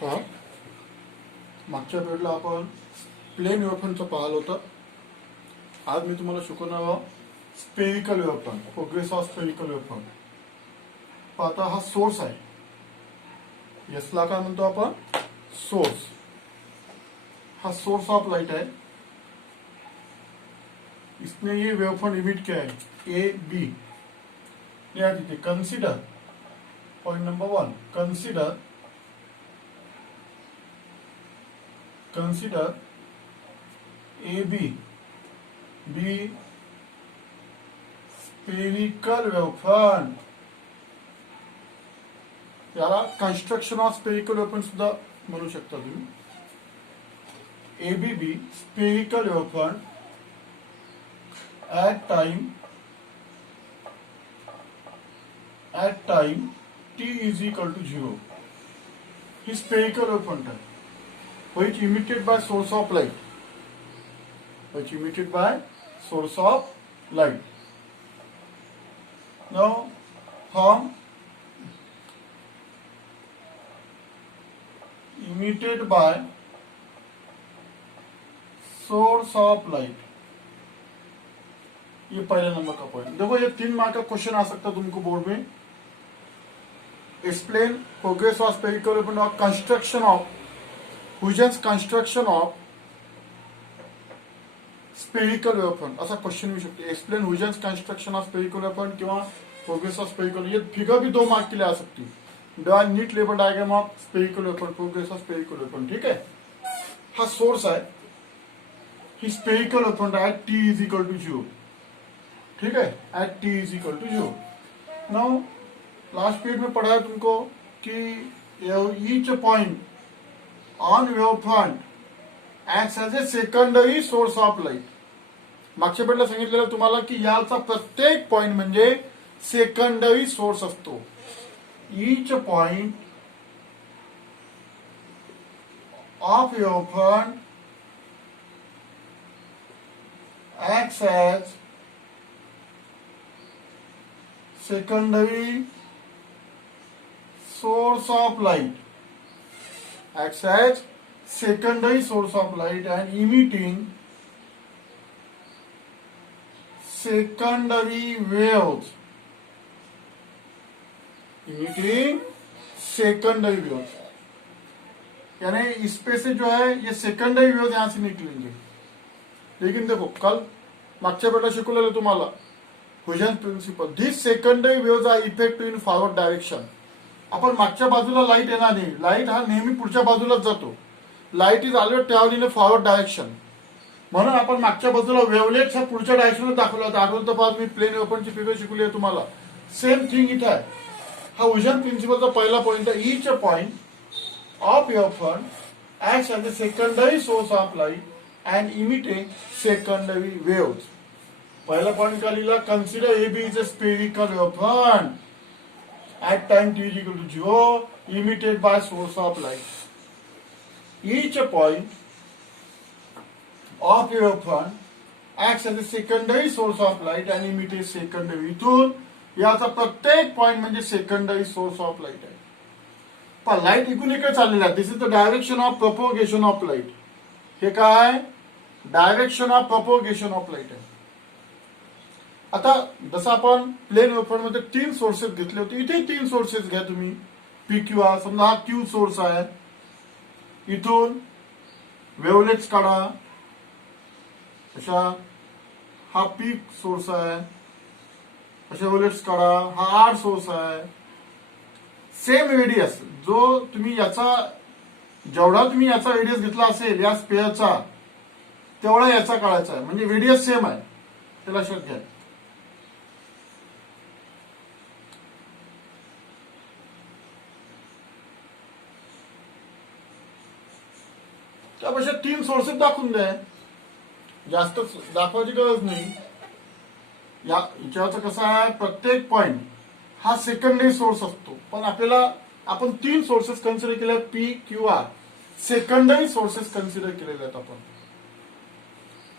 पहा, मागच्या वेळेला आपण प्लेन वेव्हफॉर्मचं पाहिलं होतं. आज मी तुम्हाला शिकवणार आहोत spherical waveform, progress of spherical waveform. आता हा सोर्स आहे, यसला काय म्हणतो आपण? सोर्स. हा सोर्स ऑफ लाइट है. इसने ये वेवफॉर्म इमिट किया है ए बी. या दीजिए consider point number 1. Consider A B spherical waveform. याला कंस्ट्रक्शन ऑफ स्पेरिकल वेवफॉर्म सुद्धा म्हणू शकता तुम्ही. ABB spherical waveform at time t is equal to 0. He spherical waveform है, which emitted by source of light. Now from emitted by source of light. ये पहले number का point. देखो, ये 3 मार्क का क्वेश्चन आ सकता है तुमको बोर्ड में. Explain progress of spherical waveform और construction of Huygens construction of spherical waveform असा क्वेश्चन येऊ शकतो. Explain Huygens construction of spherical waveform किंवा प्रोग्रेस ऑफ स्पेरिकल. ये फिगर भी 2 मार्क के लिए आ सकती है. Draw neat labelled diagram of spherical waveform, progress of spherical waveform. ठीक है. हा सोर्स है, ही spherical waveform at t is equal to 0. ठीक है, at t is equal to 0. Now last period में पढ़ा है तुमको कि each point on waveform acts as a secondary source of light. मागच्या पिरियडला सांगितलेलं तुम्हाला की याचा प्रत्येक पॉइंट म्हणजे सेकंडरी सोर्स असतो. Each point of waveform acts as secondary source of light. Acts as secondary source of light and emitting secondary waves. यानी इसपे से जो है ये सेकंडरी वेव्स यहां से निकलेंगे. लेकिन देखो, कल मागच्या वेळेला शिकवलेलं तुम्हाला Huygens principle. This secondary waves are effective in forward direction. आपण मागच्या बाजूला लाईट येणार नाही. लाईट हा नेहमी पुढच्या बाजूलाच जातो. Light is always travelling in forward direction. म्हणून आपण मागच्या बाजूला वेवलेट्स हा पुढच्या डायरेक्शनला दाखवला होता. आठवतं पास मी प्लेन वेव्हफॉर्मची फिगर शिकवली आहे तुम्हाला. सेम थिंग इथे आहे. हा ह्युजेन्स प्रिन्सिपलचा पहिला पॉइंट आहे. Each point of waveform acts as a secondary source of light and emitting secondary waves. पहला पॉइंट का लिहिला, consider AB is a spherical waveform at time t is equal to 0 emitted by source of light. Each point of waveform acts as a secondary source of light and emitting secondary. इथून याचा प्रत्येक point म्हणजे secondary source of light आहे. पण light इकडून इकडे चाललेला आहे. This is the direction of propagation of light. हे काय? Direction of propagation of light आहे. आता जसं आपण प्लेन वेव्हफॉर्म मध्ये 3 सोर्सेस घेतले होते, इथे 3 सोर्सेस घ्या तुम्ही. PQ. समजा हा Q सोर्स आहे. इथून वेवलेट्स काढा. अशा हा P सोर्स आहे. अशा वेवलेट्स काढा. हा R सोर्स आहे. सेम रेडियस जो तुम्ही याचा जेवढा तुम्ही याचा रेडियस घेतला असेल या स्पेअरचा, तेवढा याचा काढायचा आहे. म्हणजे रेडियस सेम आहे, ते लक्षात घ्या. त्यापेक्षा 3 सोर्सेस दाखवून द्या. जास्त दाखवायची गरज नाही. याच्यावरचं कसं आहे, प्रत्येक पॉइंट हा सेकंडरी सोर्स असतो. पण आपल्याला आपण 3 सोर्सेस कन्सिडर केले. PQR सेकंडरी सोर्सेस कन्सिडर केलेले आहेत आपण.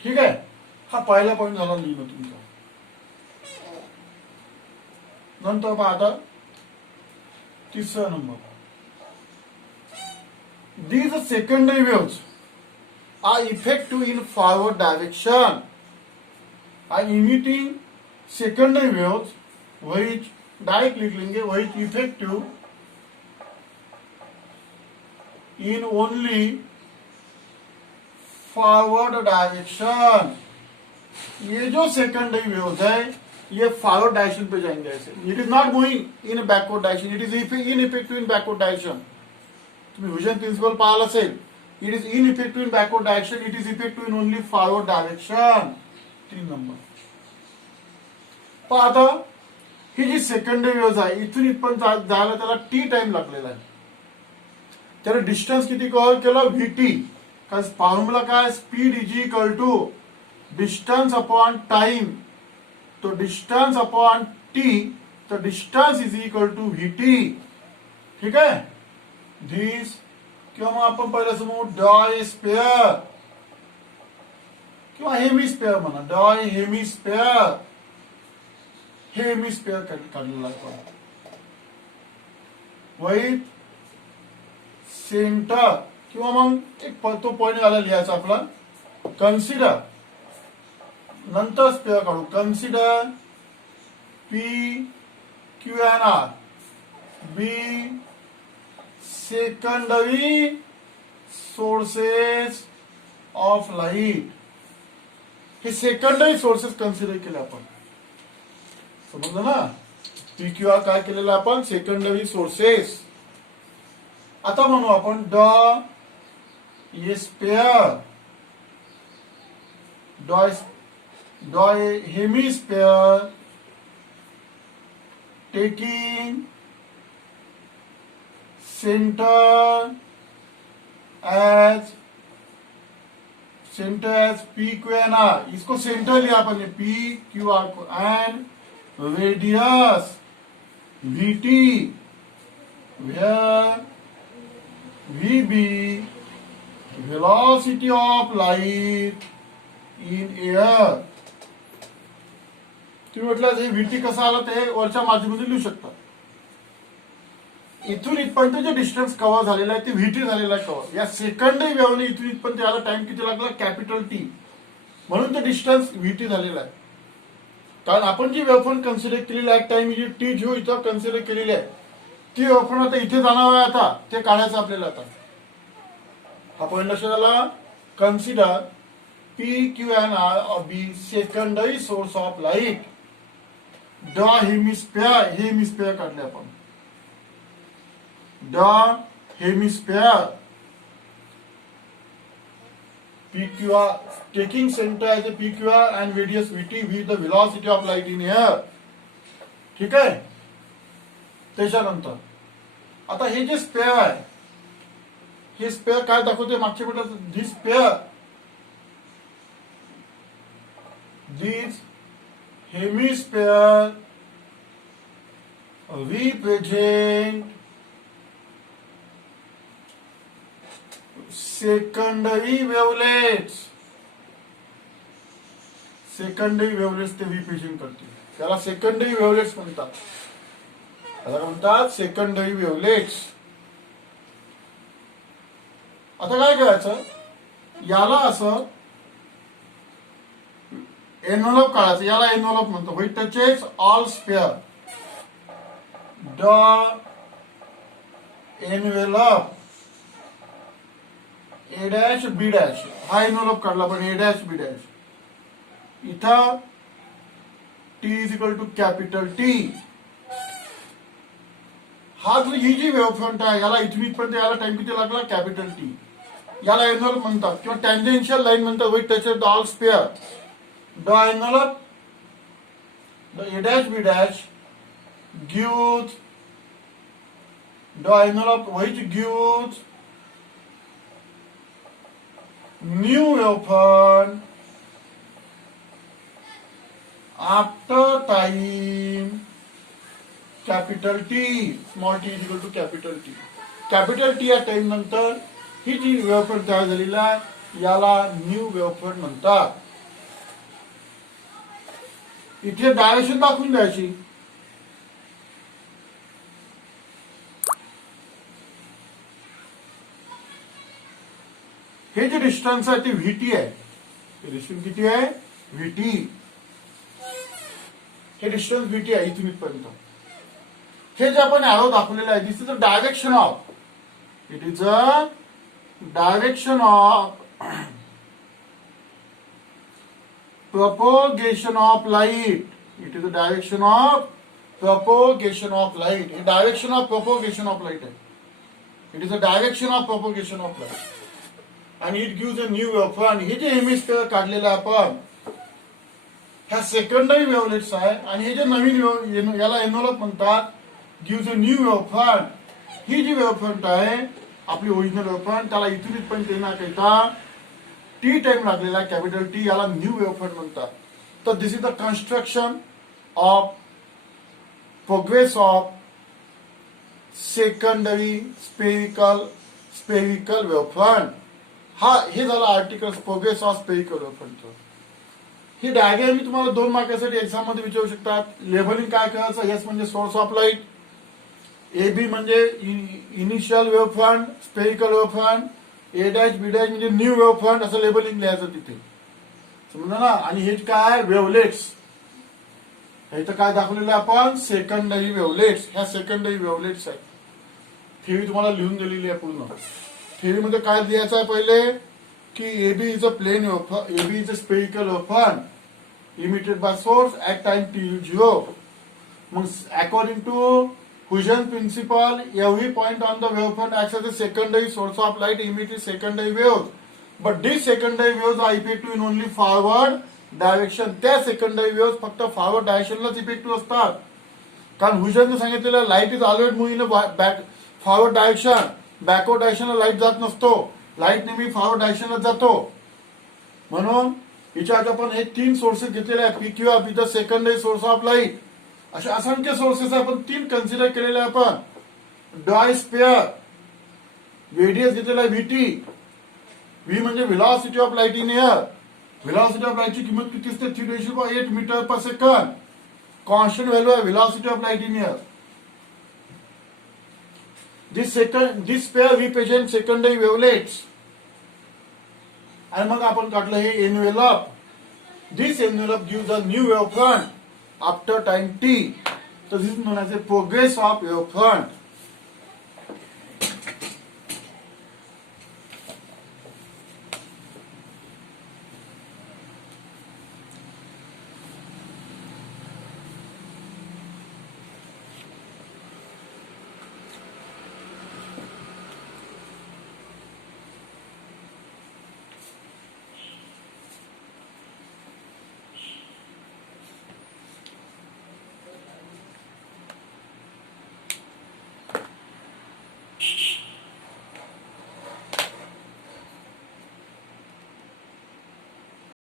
ठीक आहे. हा पहिला पॉइंट झाला लिहिणं तुमचा. नंतर पहा आता तिसरा number. these secondary waves are effective in forward direction and emitting secondary waves which direct लिख लेंगे which effective in only forward direction. ये जो सेकंडरी वेव्स है ये फॉरवर्ड डायरेक्शन पे जाएंगे ऐसे। It is not moving in backward direction, it is ineffective in backward direction. तुम्ही vision principal पाहिलं असेल, it is ineffective in backward direction, it is effective in only forward direction. 3 number. पण आता ही जी secondary waves आहे इथून इथपर्यंत जायला त्याला टी टाइम लागलेला आहे। त्याने डिस्टन्स किती कव्हर केलं, व्हीटी। कारण फॉर्म्युला काय, speed is equal to distance upon time. तो डिस्टन्स अपॉन टी, तो distance is equal to VT. ठीक आहे, दिस किंवा मग आपण पहिलं समजू डाय स्पेअर किंवा हेमिस्पेअर म्हणा, डाय हेमिस्पेअर, हेमिस्पेअर काढलेला आहे विथ सेंटर किंवा मग एक तो पॉइंट आला लिहायचा आपला, कन्सिडर, नंतर स्पेअर काढू, consider P Q N R be secondary sources of light. हे सेकंडरी सोर्सेस कन्सिडर केले आपण, समजलं ना। पी क्यू आर काय केलेलं आपण, सेकंडरी सोर्सेस। आता म्हणू आपण द स्पेअर, डॉय hemisphere taking centre as P Q N R. इसको सेंटर लिया अपन ने, पी क्यू आर को, and radius VT where VB velocity of light in air। तुम्ही म्हटलं हे व्हीटी कसं आलं ते वरच्या मार्जिनमध्ये लिहू शकता। इथून इथपर्यंत जे डिस्टन्स कव्हर झालेला आहे ते व्हीटी झालेला आहे कव्हर। या सेकंडरी वेव्हने इथून इथपर्यंत याला टाइम किती लागला, कॅपिटल टी, म्हणून ते डिस्टन्स व्हीटी झालेला आहे। कारण आपण जी वेव्हफ्रंट कन्सिडर केलेली आहे टाइम जी टी जो इथं कन्सिडर केलेली आहे ती वेव्हफ्रंट आता इथे जाणार आहे, आता ते काढायचं आपल्याला। आता हा पॉइंट लक्षात आला, consider P Q N R of be secondary source of light the hemisphere, hemisphere काढले आपण, the hemisphere PQR taking center as a PQR and radius VT with the velocity of light in air। ठीक आहे, त्याच्यानंतर आता हे जे spare आहे, हे स्पेअर काय दाखवते मागच्या मिनिटात, दिस स्पेअर, दिस हेमिस्फेअर represent सेकंडरी वेव्हलेट्स, सेकंडरी वेव्हलेट्स ते रिप्रेझेंट करते, त्याला सेकंडरी वेव्हलेट्स म्हणतात, त्याला म्हणतात सेकंडरी वेव्हलेट्स। आता काय करायचं, याला असं एनव्हलप काढायचं, याला एनव्हलप म्हणतो, which touches all sphere, the envelope A dash B dash, हा एनव्हलप काढला पण ए डॅश बी डॅश, इथं T is equal to capital T. हा जो ही जी वेव्हफ्रंट आहे याला इथून इथपर्यंत याला टाइम किती लागला, कॅपिटल टी, याला एनव्हलप म्हणतात किंवा टँजेन्शियल लाईन म्हणतात, with touches the all sphere, the envelope the A dash B dash gives, the envelope which gives new weapon after time capital T, small t is equal to capital T। capital T या time नंतर ही जी वेव्हफ्रंट तयार झालेला याला new wavefront म्हणतात। इथे direction दाखवून द्यायची, हे जे डिस्टन्स आहे ते व्हीटी आहे. हे डिस्टन्स किती आहे? व्हीटी. हे डिस्टन्स व्हीटी आहे इथून इथपर्यंत. हे जे आपण ॲरो दाखवलेलं आहे this is the direction of, it is a direction of propagation of light. It is the direction of propagation of light. It direction of propagation of light. It is the direction of propagation of light. And it gives a new wavefront. हे जे image काढलेलं आहे आपण ह्या secondary वेव्हलेट्स आहे आणि हे जे नवीन याला एनव्हलप म्हणतात, गिव्स अ न्यू वेव्हफ्रंट. ही जी वेव्हफ्रंट आहे आपली ओरिजिनल वेव्हफ्रंट त्याला इथून इथपर्यंत येण्याकरिता टी टाइम लागलेला आहे, कॅपिटल टी, याला न्यू वेव्हफ्रंट म्हणतात. तर this is the construction of progress of secondary spherical wavefront. हे झालं आर्टिकल प्रोग्रेस ऑफ स्पेरिकल वेव्हफ्रंटचं. ही डायग्राम मी तुम्हाला 2 मार्कासाठी एक्झाम मध्ये विचारू शकतात. लेबलिंग काय करायचं? एस म्हणजे सोर्स ऑफ लाईट, AB म्हणजे initial wavefront spherical wavefront, A dash B dash म्हणजे न्यू वेव्हफ्रंट, असं लेबलिंग लिहायचं तिथे, समजा ना. आणि हे काय वेव्हलेट्स, हे तर काय दाखवलेलं आपण सेकंडरी वेव्हलेट्स. ह्या सेकंडरी वेव्हलेट्स आहेत. थेरी तुम्हाला लिहून दिलेली आहे पूर्ण. थेरी मध्ये काय लिहायचं आहे पहिले की AB is a plane wavefront, AB is a spherical wavefront emitted by source at time t0. मग according to Huygens principle, every point on the wavefront acts as a secondary source of light emitting secondary waves. But these secondary waves are effective in only forward direction. त्या secondary waves फक्त forward direction लाच effective असतात. कारण Huygens ने सांगितलेलं light is always moving in back forward direction. Backward डायरेक्शनला light जात नसतो, लाईट नेहमी फॉरवर्ड डायरेक्शनला जातो. म्हणून याच्यात आपण हे 3 सोर्सेस घेतलेले आहे. PQ of the secondary source of light. असे असंख्य सोर्सेस आपण 3 कन्सिडर केलेले आपण. डाय स्पेअर रेडियस घेतलेला आहे VT. V म्हणजे velocity of light in air. Velocity of लाईटची किंमत किती असते? 3×8 metre per second. Constant value आहे velocity of light in air. This sphere represent secondary wavelets. आणि मग आपण काढलं हे envelope. This envelope gives a new wavefront after time t. So this is known as a progress of wavefront.